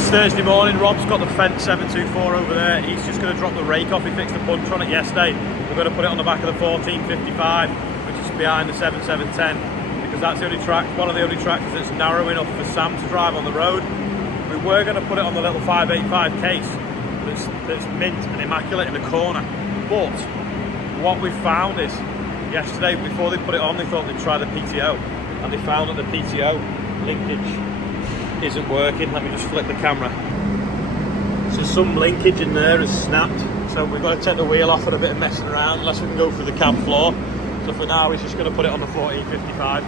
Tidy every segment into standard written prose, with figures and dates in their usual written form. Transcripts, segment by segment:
It's Thursday morning. Rob's got the Fendt 724 over there. He's just going to drop the rake off. He fixed the puncher on it yesterday. We're going to put it on the back of the 1455, which is behind the 7710, because that's the only track, one of the only tractors that's narrow enough for Sam to drive on the road. We were going to put it on the little 585 case that's mint and immaculate in the corner, but what we found is yesterday, before they put it on, they thought they'd try the PTO, and they found that the PTO linkage isn't working. Let me just flip the camera. So some linkage in there has snapped, so we've got to take the wheel off and a bit of messing around, unless we can go through the cab floor. So for now, we're just going to put it on the 1455.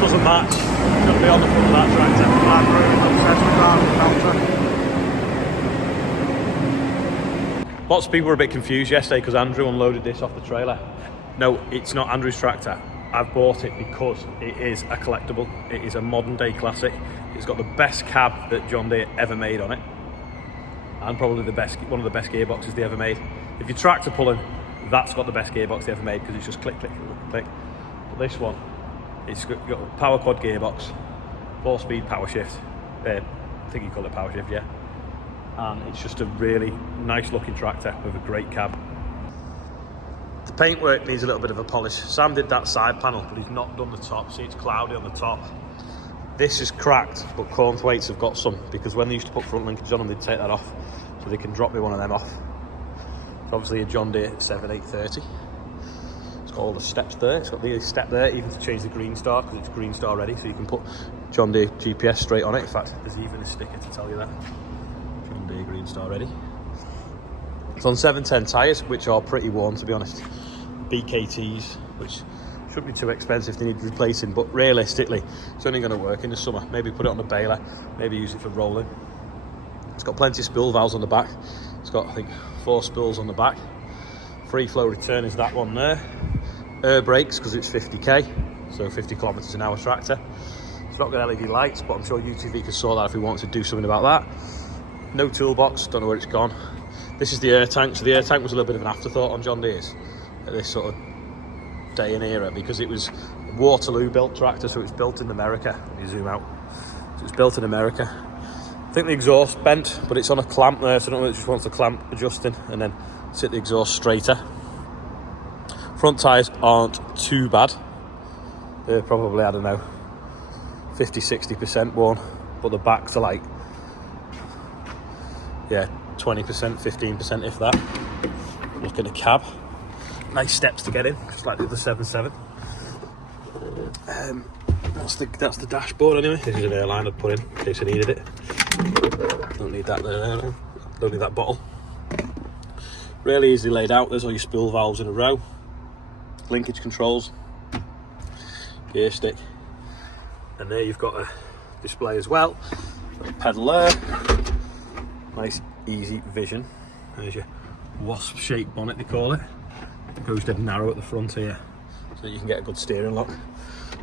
Doesn't match. It's going to be on the front of that tractor. Bad room, obsessed with that. Lots of people were a bit confused yesterday because Andrew unloaded this off the trailer. No, it's not Andrew's tractor. I've bought it because it is a collectible. It is a modern day classic. It's got the best cab that John Deere ever made on it, and probably one of the best gearboxes they ever made. If you're tractor pulling, that's got the best gearbox they ever made, because it's just click, click, click. But this one, it's got a power quad gearbox, 4-speed power shift. I think you call it power shift, yeah. And it's just a really nice looking tractor with a great cab. The paintwork needs a little bit of a polish. Sam did that side panel, but he's not done the top. See, it's cloudy on the top. This is cracked, but Cornthwaites have got some, because when they used to put front linkage on them, they'd take that off, so they can drop me one of them off. It's obviously a John Deere 7830. It's got all the steps there. It's got the step there, even to change the Green Star, because it's Green Star ready, so you can put John Deere GPS straight on it. In fact, there's even a sticker to tell you that. John Deere Green Star ready. It's on 710 tyres, which are pretty worn, to be honest. BKTs, which shouldn't be too expensive, they need replacing, but realistically, it's only going to work in the summer. Maybe put it on a baler, maybe use it for rolling. It's got plenty of spill valves on the back. It's got, I think, 4 spills on the back. Free flow return is that one there. Air brakes, because it's 50k, so 50 kilometers an hour tractor. It's not got LED lights, but I'm sure UTV could sort that if we want to do something about that. No toolbox, don't know where it's gone. This is the air tank. So the air tank was a little bit of an afterthought on John Deere's at this sort of day and era, because it was a Waterloo built tractor, so it's built in America. Let me zoom out. So it's built in America. I think the exhaust bent, but it's on a clamp there, so I don't know if it just wants the clamp adjusting and then sit the exhaust straighter. Front tyres aren't too bad. They're probably, I don't know, 50-60% worn, but the backs are like, yeah, 20%, 15% if that. Look in a cab. Nice steps to get in, just like the other 7.7. That's the dashboard anyway. This is an airline I'd put in case I needed it. Don't need that there. Don't need that bottle. Really easily laid out. There's all your spill valves in a row. Linkage controls. Gear stick. And there you've got a display as well. Got a pedal there. Nice easy vision. There's your wasp shaped bonnet, they call it. It goes dead narrow at the front here, so that you can get a good steering lock.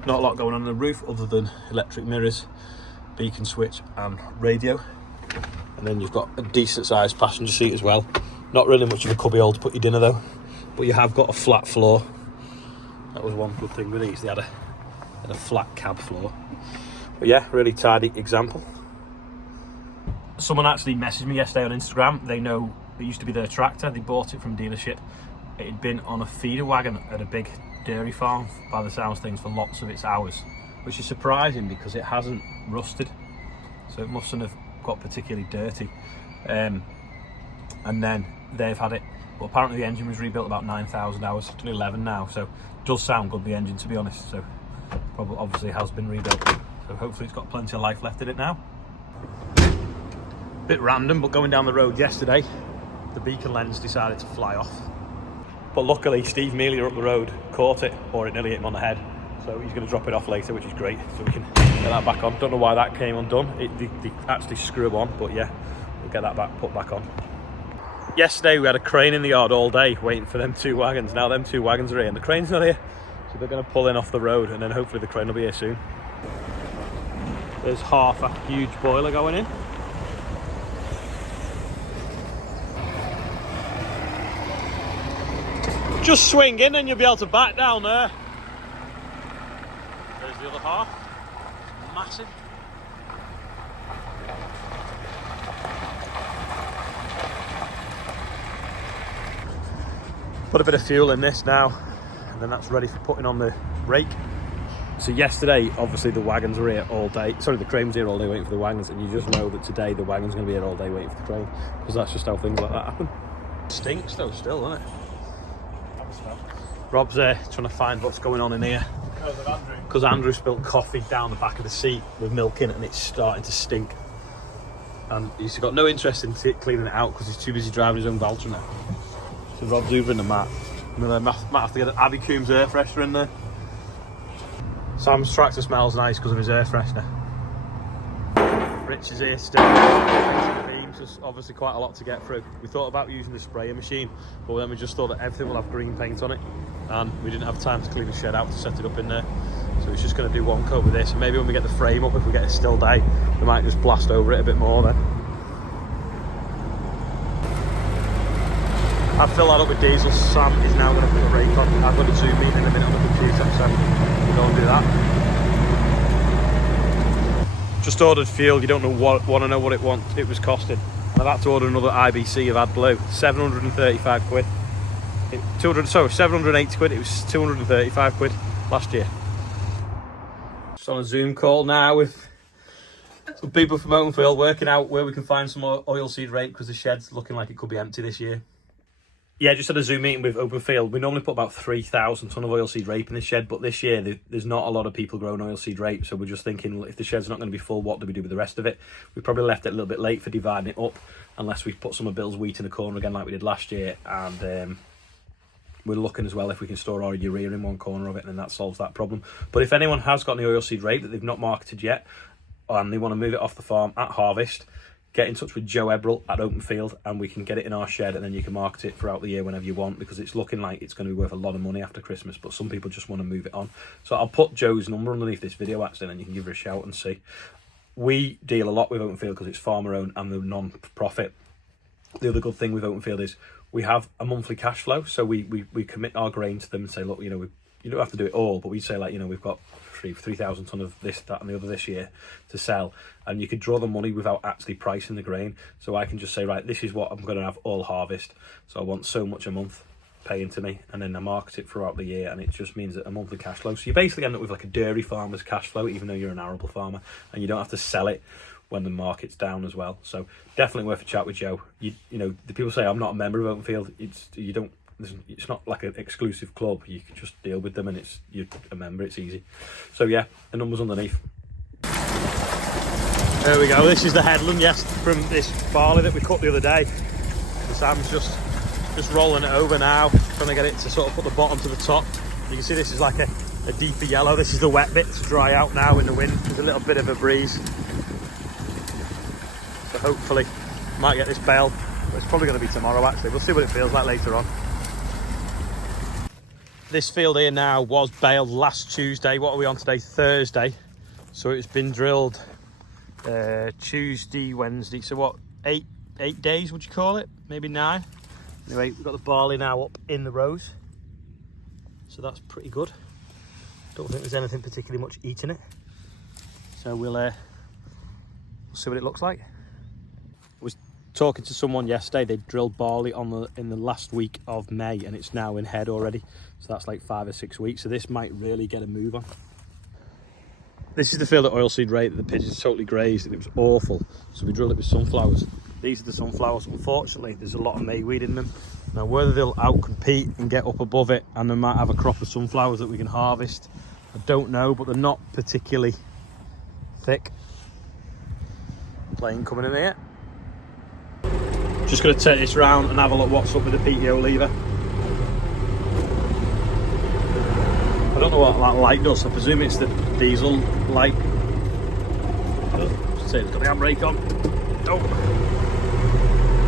Not a lot going on the roof other than electric mirrors, beacon switch and radio. And then you've got a decent sized passenger seat as well. Not really much of a cubbyhole to put your dinner though, but you have got a flat floor. That was one good thing with these, they had a flat cab floor. But yeah, really tidy example. Someone actually messaged me yesterday on Instagram. They know it used to be their tractor. They bought it from dealership. It had been on a feeder wagon at a big dairy farm, by the sounds of things, for lots of its hours, which is surprising because it hasn't rusted. So it mustn't have got particularly dirty. And then they've had it, but apparently the engine was rebuilt about 9,000 hours, it's 11 now. So it does sound good, the engine, to be honest. So probably obviously has been rebuilt. So hopefully it's got plenty of life left in it now. Bit random, but going down the road yesterday, the beacon lens decided to fly off. But luckily, Steve Mealy up the road caught it, or it nearly hit him on the head. So he's going to drop it off later, which is great. So we can get that back on. Don't know why that came undone. They actually screw on, but yeah, we'll get that put back on. Yesterday, we had a crane in the yard all day waiting for them 2 wagons. Now them 2 wagons are here and the crane's not here. So they're going to pull in off the road, and then hopefully the crane will be here soon. There's half a huge boiler going in. Just swing in and you'll be able to back down there. There's the other half. Massive. Put a bit of fuel in this now, and then that's ready for putting on the rake. So yesterday, obviously the wagons were here all day. Sorry, the crane was here all day waiting for the wagons, and you just know that today the wagon's going to be here all day waiting for the crane, because that's just how things like that happen. Stinks though still, doesn't it? Rob's trying to find what's going on in here. Because Andrew spilled coffee down the back of the seat with milk in it, and it's starting to stink. And he's got no interest in cleaning it out because he's too busy driving his own Valtra now. So Rob's hoovering the mat. And then might have to get an Abbey Coombs air freshener in there. Sam's tractor smells nice because of his air freshener. Rich is here still. The beams, there's obviously quite a lot to get through. We thought about using the sprayer machine, but then we just thought that everything will have green paint on it, and we didn't have time to clean the shed out to set it up in there. So it's just going to do one coat with this, and maybe when we get the frame up, if we get a still day, we might just blast over it a bit more then. I've filled that up with diesel. Sam is now going to put a rake on. I've got a zoom in a minute on the computer, so we'll go and do that. Just ordered fuel. You don't know want to know what it was costing. I've had to order another IBC of AdBlue, 735 quid. 780 quid. It was 235 quid last year. Just on a Zoom call now with some people from Openfield, working out where we can find some more oilseed rape because the shed's looking like it could be empty this year. Yeah, just had a Zoom meeting with Openfield. We normally put about 3,000 tonne of oilseed rape in this shed, but this year there's not a lot of people growing oilseed rape, so we're just thinking, if the shed's not going to be full, what do we do with the rest of it? We probably left it a little bit late for dividing it up, unless we put some of Bill's wheat in the corner again like we did last year, and we're looking as well if we can store our urea in one corner of it, and then that solves that problem. But if anyone has got any oilseed rape that they've not marketed yet, and they want to move it off the farm at harvest, get in touch with Joe Ebrell at Openfield, and we can get it in our shed, and then you can market it throughout the year whenever you want, because it's looking like it's going to be worth a lot of money after Christmas, but some people just want to move it on. So I'll put Joe's number underneath this video actually, and you can give her a shout and see. We deal a lot with Openfield because it's farmer owned and the non-profit. The other good thing with Openfield is we have a monthly cash flow, so we commit our grain to them and say, look, you don't have to do it all, but we say, like, we've got 3,000 tonne of this, that and the other this year to sell, and you could draw the money without actually pricing the grain. So I can just say, right, this is what I'm going to have all harvest, so I want so much a month paying to me, and then I market it throughout the year, and it just means that a monthly cash flow. So you basically end up with like a dairy farmer's cash flow, even though you're an arable farmer, and you don't have to sell it when the market's down as well. So definitely worth a chat with Joe. You know, the people say I'm not a member of Openfield. It's not like an exclusive club. You can just deal with them, and you're a member. It's easy. So yeah, the number's underneath. There we go. This is the headland, yes, from this barley that we cut the other day. And Sam's just rolling it over now, trying to get it to sort of put the bottom to the top. You can see this is like a deeper yellow. This is the wet bit to dry out now in the wind. There's a little bit of a breeze. So hopefully might get this bale. But it's probably going to be tomorrow actually. We'll see what it feels like later on. This field here now was baled last Tuesday. What are we on today? Thursday. So it's been drilled Tuesday, Wednesday. So what, eight days would you call it? Maybe 9. Anyway, we've got the barley now up in the rows. So that's pretty good. Don't think there's anything particularly much eating it. So we'll see what it looks like. I was talking to someone yesterday. They drilled barley in the last week of May, and it's now in head already. So that's like 5 or 6 weeks. So this might really get a move on. This is the field at oilseed rape that the pigeons totally grazed, and it was awful. So we drilled it with sunflowers. These are the sunflowers. Unfortunately, there's a lot of mayweed in them. Now, whether they'll outcompete and get up above it, and we might have a crop of sunflowers that we can harvest, I don't know, but they're not particularly thick. Plane coming in here. Just going to take this round and have a look what's up with the PTO lever. I don't know what that light does. I presume it's the diesel light. Say it's got the handbrake on.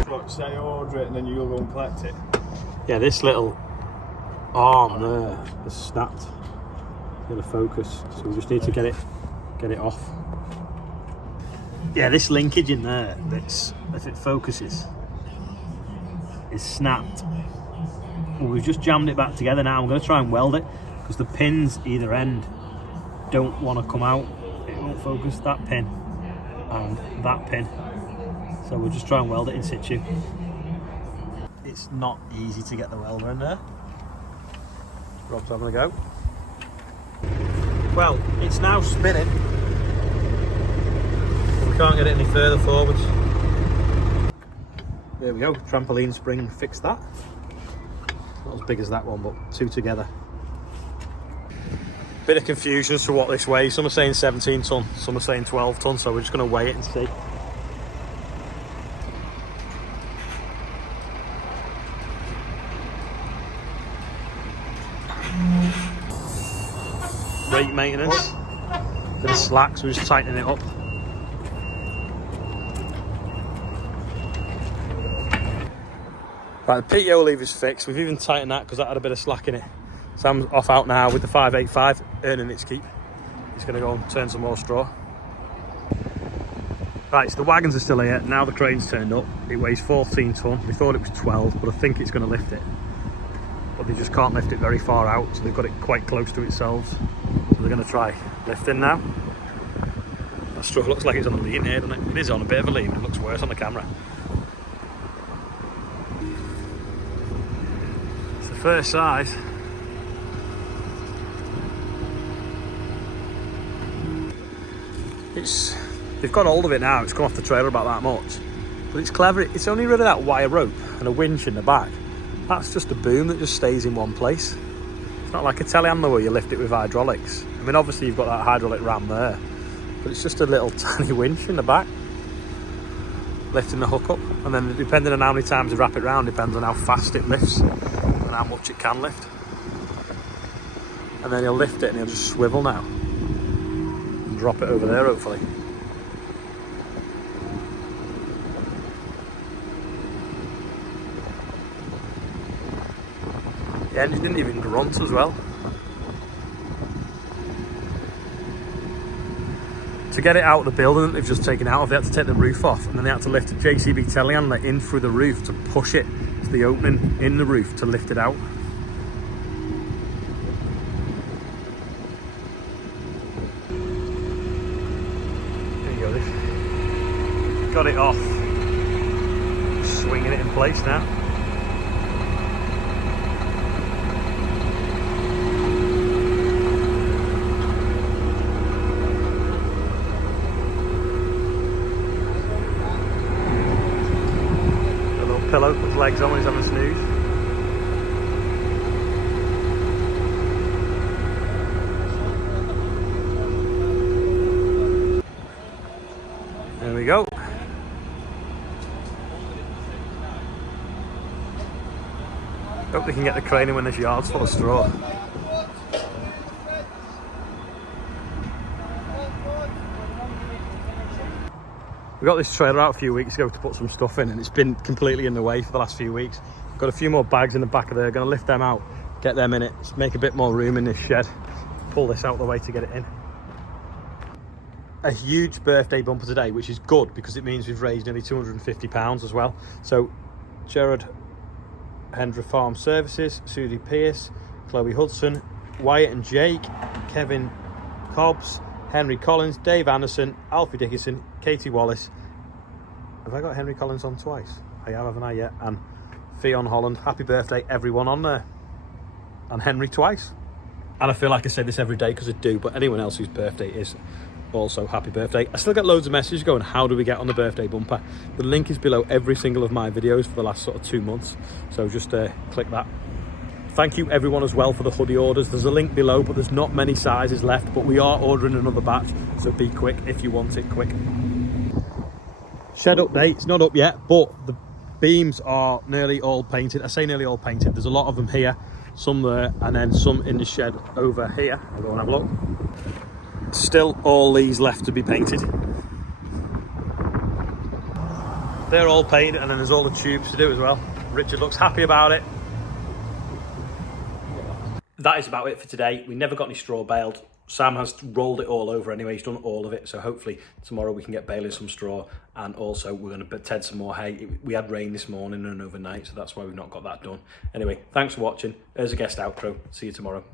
What, say order it and then you'll go and collect it? Yeah, this little arm there is snapped. It's going to focus, so we just need to get it off. Yeah, this linkage in there, if it focuses, is snapped. Well, we've just jammed it back together now. I'm going to try and weld it, because the pins either end don't want to come out. It won't focus, that pin and that pin. So we'll just try and weld it in situ. It's not easy to get the welder in there. Rob's having a go. Well, it's now spinning. We can't get it any further forwards. There we go, trampoline spring fixed that. Not as big as that one, but two together. Bit of confusion as to what this weighs. Some are saying 17 tonne, some are saying 12 tonne, so we're just going to weigh it and see. Brake maintenance. Bit of slack, so we're just tightening it up. Right, the PTO lever's fixed. We've even tightened that because that had a bit of slack in it. Sam's off out now with the 585, earning its keep. He's going to go and turn some more straw. Right, so the wagons are still here. Now the crane's turned up. It weighs 14 tonne. We thought it was 12, but I think it's going to lift it. But they just can't lift it very far out, so they've got it quite close to itself. So they're going to try lifting now. That straw looks like it's on a lean here, doesn't it? It is on a bit of a lean, but it looks worse on the camera. It's the first size. They've got hold of it now. It's come off the trailer about that much, but it's clever. It's only really that wire rope and a winch in the back. That's just a boom that just stays in one place. It's not like a telehandler where you lift it with hydraulics. I mean, obviously you've got that hydraulic ram there, but it's just a little tiny winch in the back lifting the hook up, and then depending on how many times you wrap it round depends on how fast it lifts and how much it can lift. And then he'll lift it and he'll just swivel now. Drop it over there, hopefully. Yeah, and he didn't even grunt as well. To get it out of the building that they've just taken out of, they had to take the roof off, and then they had to lift a JCB telehandler in through the roof to push it to the opening in the roof to lift it out. Got it off, swinging it in place now. A little pillow, puts his legs on when he's having a snooze. There we go. Hope they can get the crane in when this yard's full of straw. We got this trailer out a few weeks ago to put some stuff in, and it's been completely in the way for the last few weeks. Got a few more bags in the back of there, going to lift them out, get them in it, make a bit more room in this shed, pull this out of the way to get it in. A huge birthday bumper today, which is good because it means we've raised nearly £250 as well. So Gerard Hendra Farm Services, Sudie Pierce, Chloe Hudson, Wyatt and Jake, Kevin Cobbs, Henry Collins, Dave Anderson, Alfie Dickinson, Katie Wallace. Have I got Henry Collins on twice? I have, haven't I yet? And Fionn Holland. Happy birthday everyone on there. And Henry twice. And I feel like I say this every day because I do, but anyone else whose birthday is also happy birthday. I still get loads of messages going, how do we get on the birthday bumper? The link is below every single of my videos for the last sort of 2 months, so just click that. Thank you everyone as well for the hoodie orders. There's a link below, but there's not many sizes left, but we are ordering another batch, so be quick if you want it quick. Shed update, it's not up yet, but the beams are nearly all painted. I say nearly all painted, there's a lot of them here, some there, and then some in the shed over here. I'll go and have a look. Still all these left to be painted. They're all painted, and then there's all the tubes to do as well. Richard looks happy about it. That is about it for today. We never got any straw baled. Sam has rolled it all over anyway. He's done all of it, so hopefully tomorrow we can get baling some straw, and also we're going to ted some more hay. We had rain this morning and overnight, so that's why we've not got that done. Anyway, thanks for watching. There's a guest outro. See you tomorrow.